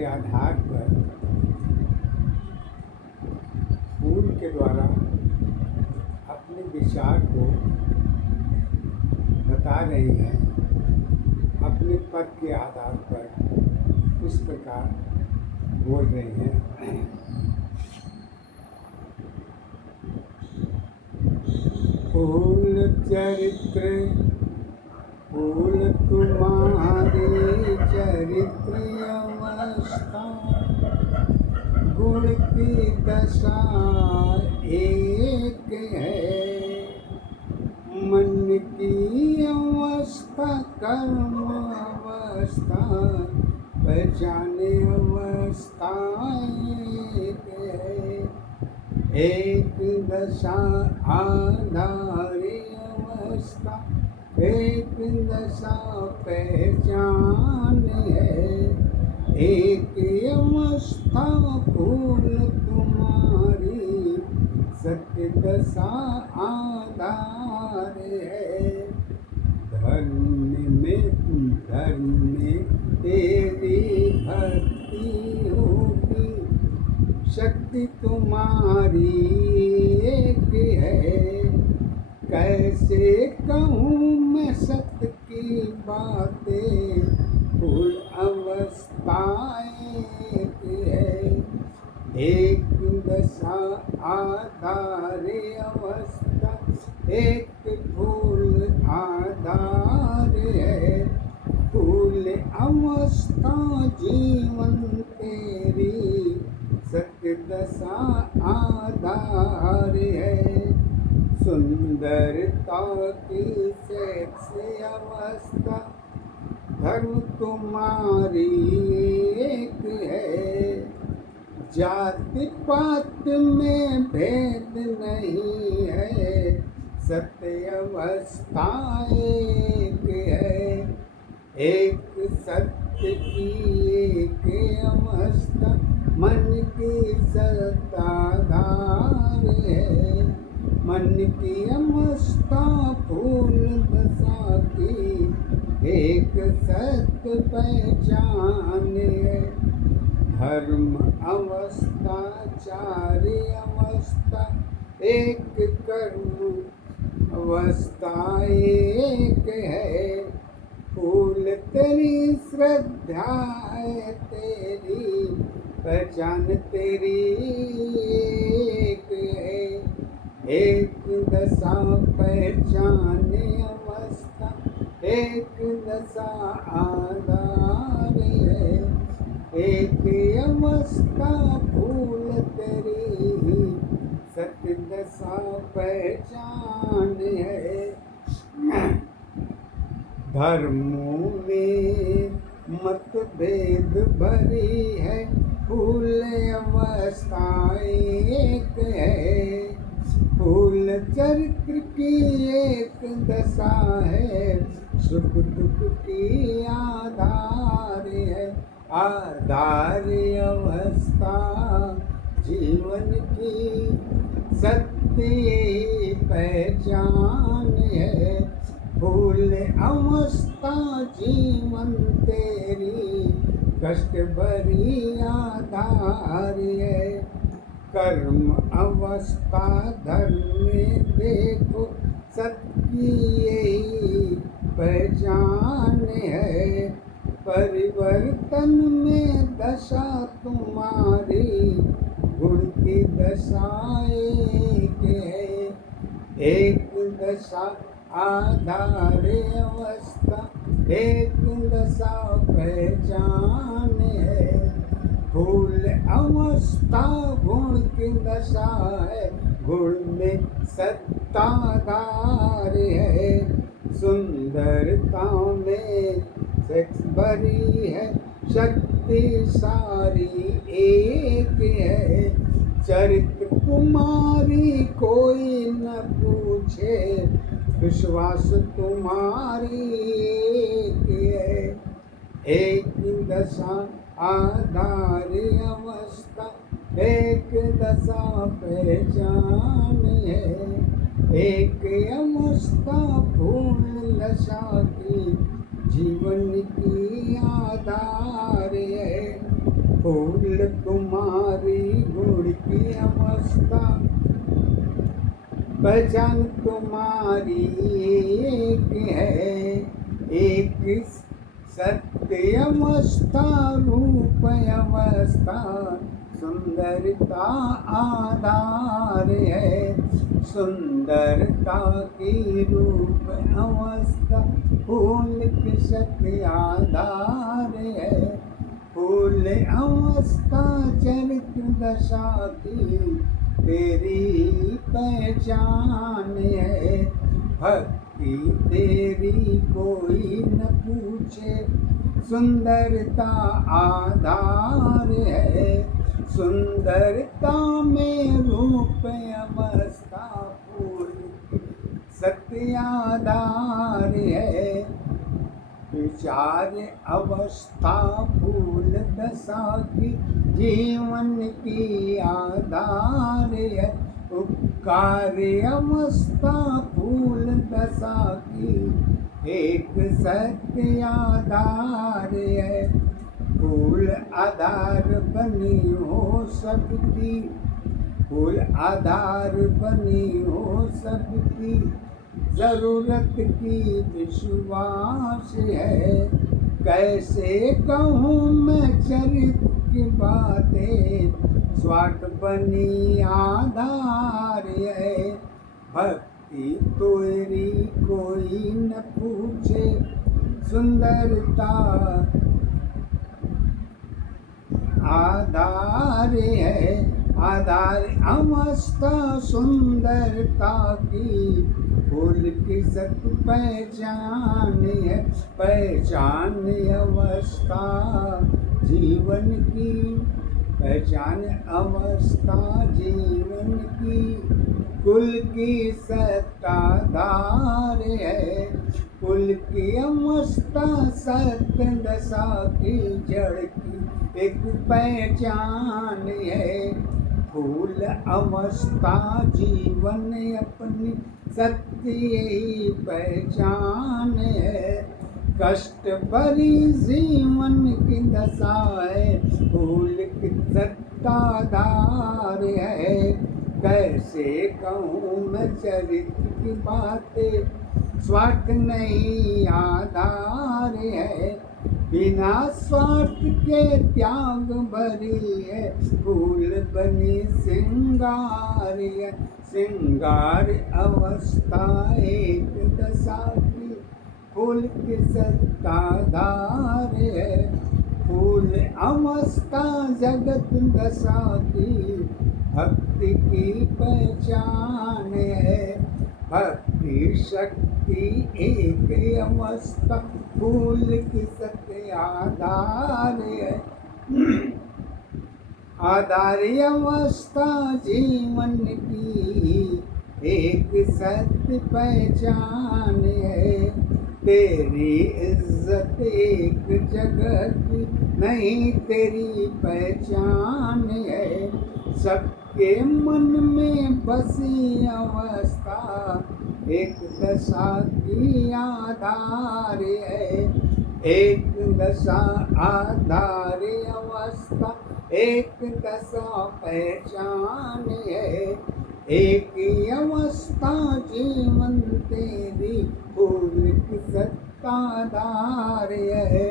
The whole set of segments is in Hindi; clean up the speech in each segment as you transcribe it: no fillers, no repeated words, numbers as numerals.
के आधार पर फूल के द्वारा अपने विचार को बता रही हैं, अपने पद के आधार पर इस प्रकार बोल रही हैं। फूल चरित्र फूल तुम्हारी चरित्र अवस्था, गुण की दशा एक है। मन की अवस्था कर्म अवस्था, पहचाने अवस्था एक है। एक दशा आधारी अवस्था, एक दशा पहचान है। एक अवस्था फूल तुम्हारी, सत्य दशा आधार है। धर्म में तेरी भक्ति होगी, शक्ति तुम्हारी एक है। कैसे कहूँ मैं सत्य की बातें, फूल अवस्था एक है। एक दशा आधार अवस्था, एक फूल आधार है। फूल अवस्था जीवन तेरी, सत्य दशा आधार है। सुंदरता की सेक्स अवस्था, धर्म तुम्हारी एक है। जाति पात में भेद नहीं है, सत्य अवस्था एक है। एक सत्य की एक अवस्था, मन की सत्ताधार है। मन की अवस्था फूल दशा की, एक सत्य पहचान है। धर्म अवस्था चार अवस्था, एक कर्म अवस्था एक है। फूल तेरी श्रद्धा है तेरी, पहचान तेरी एक है। एक दशा पहचाने अवस्था, एक दशा आधार है। एक अवस्था फूल तेरी, सत्य दशा पहचान है। धर्मों में मतभेद भरी है, फूल अवस्था एक है। फूल चरित्र की एक दशा है, सुख दुख की आधार है। आधार अवस्था जीवन की, सत्य ही पहचान है। फूल अवस्था जीवन तेरी, कष्ट भरी आधार है। कर्म अवस्था धर्म में देखो, सत्य यही पहचान है। परिवर्तन में दशा तुम्हारी, गुण की दशा एक है। एक दशा आधार अवस्था, एक दशा पहचान है। फूल अवस्था गुण की दशा है, गुण में सत्ताधार है। सुंदरता में सेक्स भरी है, शक्ति सारी एक है। चरित्र तुम्हारी कोई न पूछे, विश्वास तुम्हारी एक है। एक दशा आधार अवस्था, एक दशा पहचान है। एक अवस्था फूल दशा की, जीवन की आधार है। फूल तुम्हारी गुण की अवस्था, पहचान तुम्हारी एक है, एक सत्य अवस्था, रूप अवस्था, सुंदरता आधार है, सुंदरता की रूप अवस्था, फूल की सत्य आधार है, फूल अवस्था चरित्र दशा की तेरी पहचान है, भक्ति तेरी कोई न पूछे, सुंदरता आधार है, सुंदरता में रूप अवस्था, फूल सत्य आधार है, विचार अवस्था फूल दशा की जीवन की आधार है, उपकार अवस्था फूल दशा की एक सत्य आधार है, फूल आधार बनी हो सबकी, फूल आधार बनी हो सबकी, जरूरत की विश्वास है, कैसे कहूँ मैं चरित्र की बातें, स्वार्थ बनी आधार है, भक्ति तेरी कोई न पूछे, सुंदरता आधार है, आधार अवस्था सुंदरता की, फूल की सत पहचान है, पहचान अवस्था जीवन की, पहचान अवस्था जीवन की, कुल की सत्ताधार है, कुल की अवस्था सत्य दशा की जड़ की एक पहचान है, फूल अवस्था जीवन अपनी सत्य ही पहचान है, कष्ट भरी जीवन की दशा है, फूल की सत्ताधार है, कैसे कहूँ मैं चरित्र की बातें, स्वार्थ नहीं आधार है, बिना स्वार्थ के त्याग भरी है, फूल बनी सिंगार है, सिंगार अवस्था एक दशा की, फूल की सत्ताधार है, फूल अवस्था जगत दशा की, भक्ति की पहचान है, भक्ति शक्ति एक अवस्था, फूल की सत्य आधार है, आधार अवस्था जीवन की एक सत्य पहचान है, तेरी इज्जत एक जगह की नहीं तेरी पहचान है, सबके मन में बसी अवस्था एक दशा की आधार है, एक दशा आधार अवस्था एक दशा पहचान है, एक अवस्था जीवन तेरी फूल की सत्ताधार है,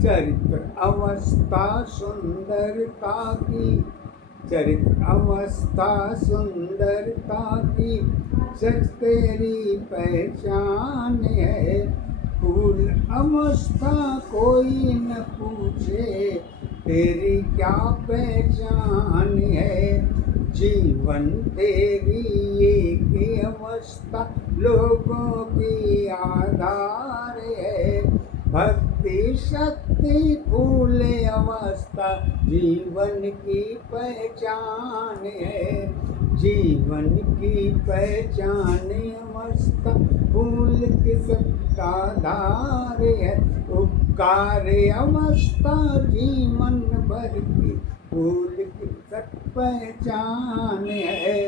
चरित्र अवस्था सुंदरता की, चरित्र अवस्था सुंदरता की सच तेरी पहचान है, फूल अवस्था कोई न पूछे तेरी क्या पहचान है, जीवन तेरी एक अवस्था लोगों की आधार है, भक्ति शक्ति फूल अवस्था जीवन की पहचान है, जीवन की पहचान अवस्था फूल की सत्ताधार है, उपकार अवस्था जीवन भर की फूल की सत पहचान है,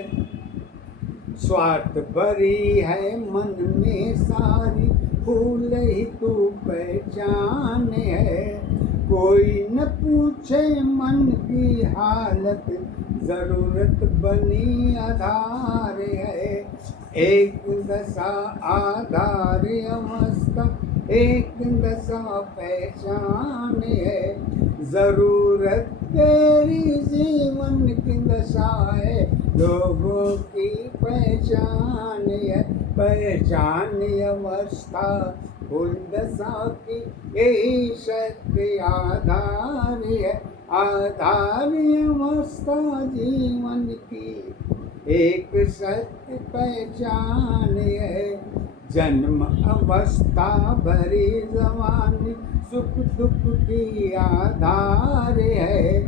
स्वार्थ भरी है मन में सारी फूल ही तू पहचान है, कोई न पूछे मन की हालत, जरूरत बनी आधार है। एक दशा आधार अवस्था, एक दशा पहचान है। जरूरत तेरी जीवन की दशा है, लोगों की पहचान है। पहचान अवस्था फूल दशा की, यही सत्य आधार है। आधार अवस्था जीवन की, एक सत्य पहचान है। जन्म अवस्था भरी जवानी, सुख दुख की आधार है।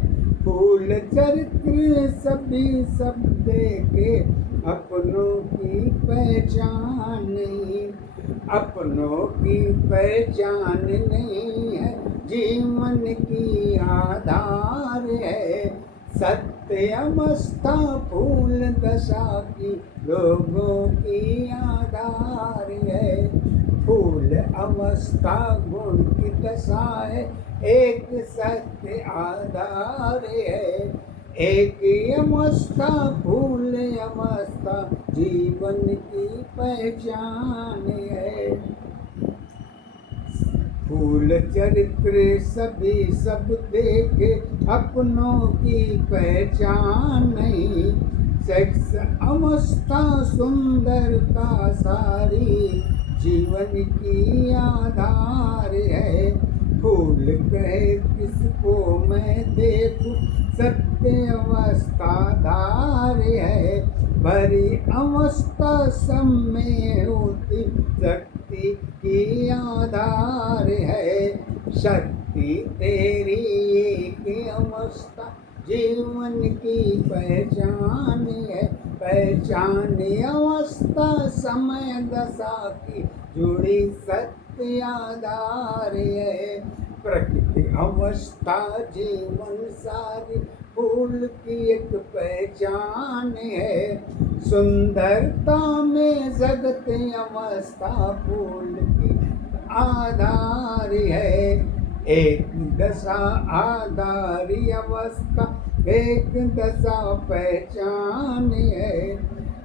फूल चरित्र सभी सब देखे, अपनों की पहचान नहीं, अपनों की पहचान नहीं है। जीवन की आधार है। सत्य अवस्था फूल दशा की, लोगों की आधार है। फूल अवस्था गुण की दशा है, एक सत्य आधार है। एक अवस्था फूल अवस्था जीवन की पहचान है। फूल चरित्र सभी सब देखे, अपनों की पहचान नहीं। सेक्स अवस्था सुंदरता सारी, जीवन की आधार है। फूल कहे किसको मैं देखूं, सत्य अवस्था धार है। भरी अवस्था सब में होती, शक्ति की आधार है। शक्ति तेरी एक अवस्था, जीवन की पहचान है। पहचान अवस्था समय दशा की, जुड़ी सत्य आधार है। प्रकृति अवस्था जीवन सारी, फूल की एक पहचान है। सुंदरता में जगत अवस्था, फूल की आधार है। एक दशा आधारी अवस्था, एक दशा पहचान है।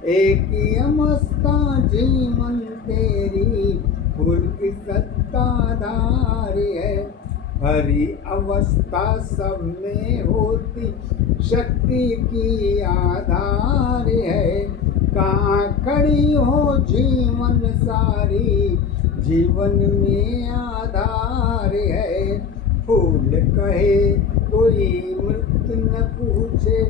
एक अवस्था जीवन तेरी, फूल की सत्ताधार है। हरी अवस्था सब में होती, शक्ति की आधार है। कहाँ खड़ी हो जीवन सारी, जीवन में आधार है। फूल कहे कोई मृत्यु न पूछे,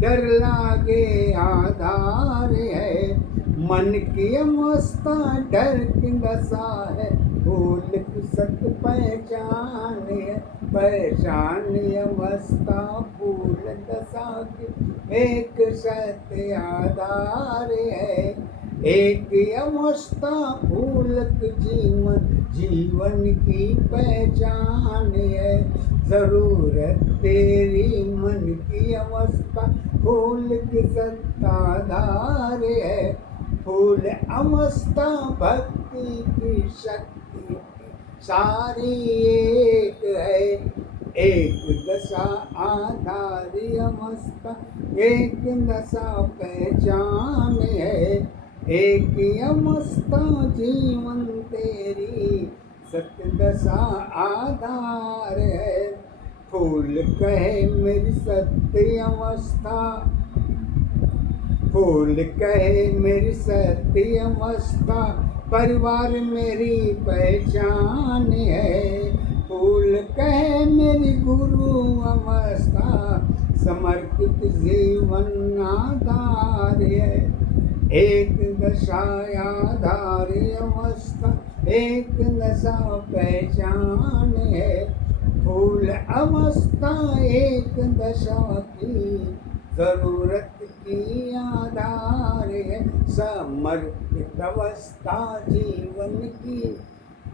डर लागे आधार है। मन की अवस्था डर की दशा है, फूल की सत्य पहचान है। पहचान अवस्था फूल दशा की, एक सत्य आधार है। एक अवस्था फूल जीवन, जीवन की पहचान है। जरूरत तेरी मन की अवस्था, फूल की सत्ताधार है। फूल अवस्था भक्ति की शक्ति सारी एक है। एक दशा आधारी अवस्था, एक दशा पहचान है। एक अवस्था जीवन तेरी, सत्य दशा आधार है। फूल कहे मेरी सत्य अवस्था, फूल कहे मेरी सत्य अवस्था, परिवार मेरी पहचान है। फूल कहे मेरी गुरु अवस्था, समर्पित जीवन आधार है। एक दशा आधार अवस्था, एक दशा पहचान है। फूल अवस्था एक दशा की, जरूरत की आधार है। समर्पित अवस्था जीवन की,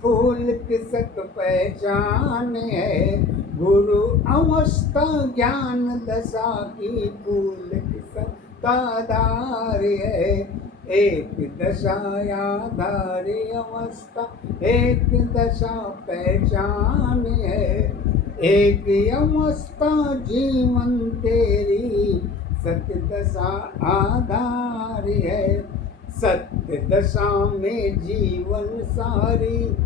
फूल की सत पहचान है। गुरु अवस्था ज्ञान दशा की, फूल की सत्ताधार है। एक दशा आधार अवस्था, एक दशा पहचान है। एक अवस्था जीवन तेरी सत्य दशा आधार है। सत्य दशा में जीवन सारी,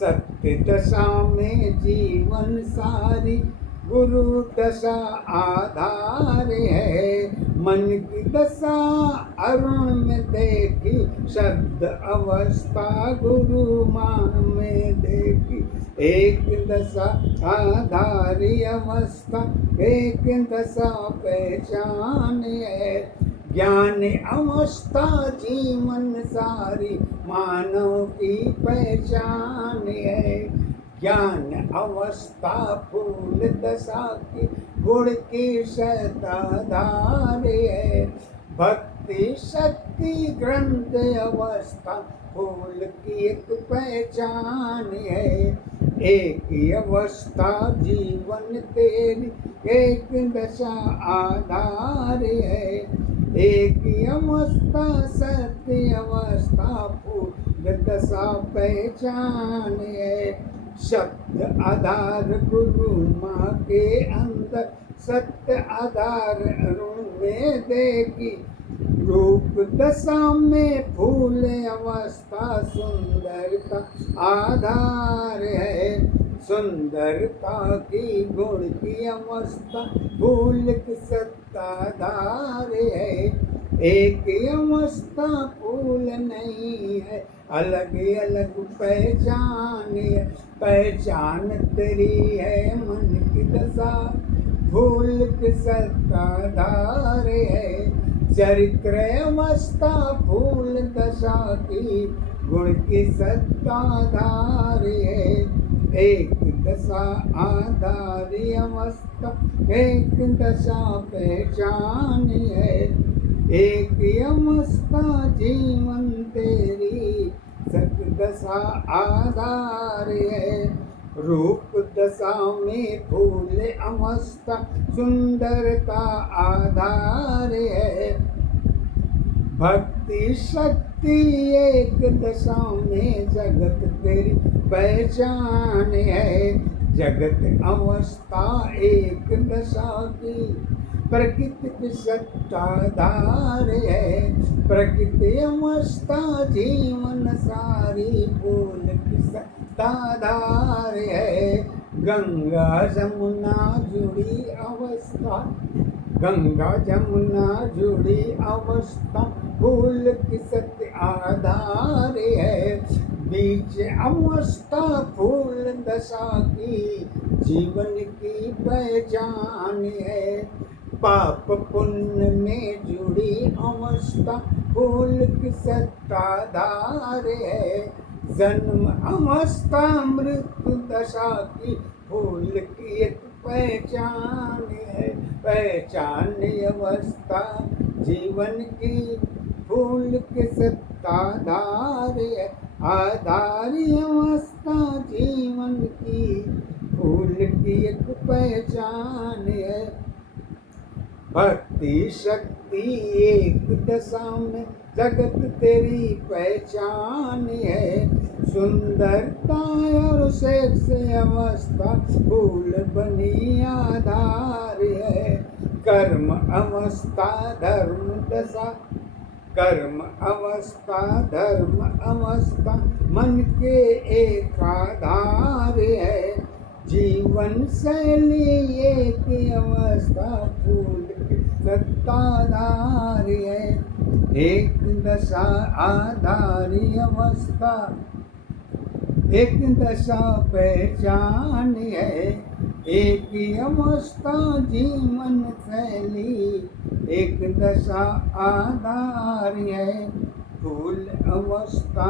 सत्य दशा में जीवन सारी, गुरु दशा आधार है। मन की दशा अरुण में देखी, शब्द अवस्था गुरु मान में देखी। एक दशा आधारी अवस्था, एक दशा पहचान है। ज्ञान अवस्था जीवन सारी, मानव की पहचान है। ज्ञान अवस्था फूल दशा की, गुण की शताधार है। भक्ति शक्ति ग्रंथ अवस्था, फूल की एक पहचान है। एक अवस्था जीवन तेरी, एक दशा आधार है। एक अवस्था सत्य अवस्था, फूल दशा पहचान है। शब्द आधार गुरु माँ के अंदर, सत्य आधार अरुण में देखी। रूप दशा में फूल अवस्था, सुंदरता आधार है। सुंदरता की गुण की अवस्था, फूल की सत्ताधार है। एक अवस्था फूल नहीं है, अलग अलग पहचान है। पहचान तेरी है मन की दशा, फूल की सत्ताधार है। चरित्र अवस्था फूल दशा की, गुण की सत्ताधार है। एक दशा आधारी अवस्था, एक दशा पहचान है। एक अवस्था जीवन तेरी, सत्य दशा आधार है। रूप दशा में फूल अवस्था, सुंदरता आधार है। भक्ति शक्ति एक दशा में, जगत तेरी पहचान है। जगत अवस्था एक दशा की, प्रकृति की सत्ताधार है। प्रकृति अवस्था जीवन सारी, फूल की सत्ताधार है। गंगा जमुना जुड़ी अवस्था, गंगा जमुना जुड़ी अवस्था, फूल की सत्य आधार है। बीच अवस्था फूल दशा की, जीवन की पहचान है। पाप पुण्य में जुड़ी अवस्था, फूल की सत्ताधार है। जन्म अवस्था मृत्यु दशा की, फूल की एक पहचान है। पहचान अवस्था जीवन की, फूल की सत्ताधार है। आधारी अवस्था जीवन की, फूल की एक पहचान है। भक्ति शक्ति एक दशा में, जगत तेरी पहचान है। सुंदरता और सेक्स अवस्था, फूल बनी आधार है। कर्म अवस्था धर्म दशा, कर्म अवस्था धर्म अवस्था, मन के एक आधार है। जीवन शैली एक अवस्था, फूल की सत्ताधार है। एक दशा आधारी अवस्था, एक दशा पहचान है। एक अवस्था जीवन शैली, एक दशा आधार है। फूल अवस्था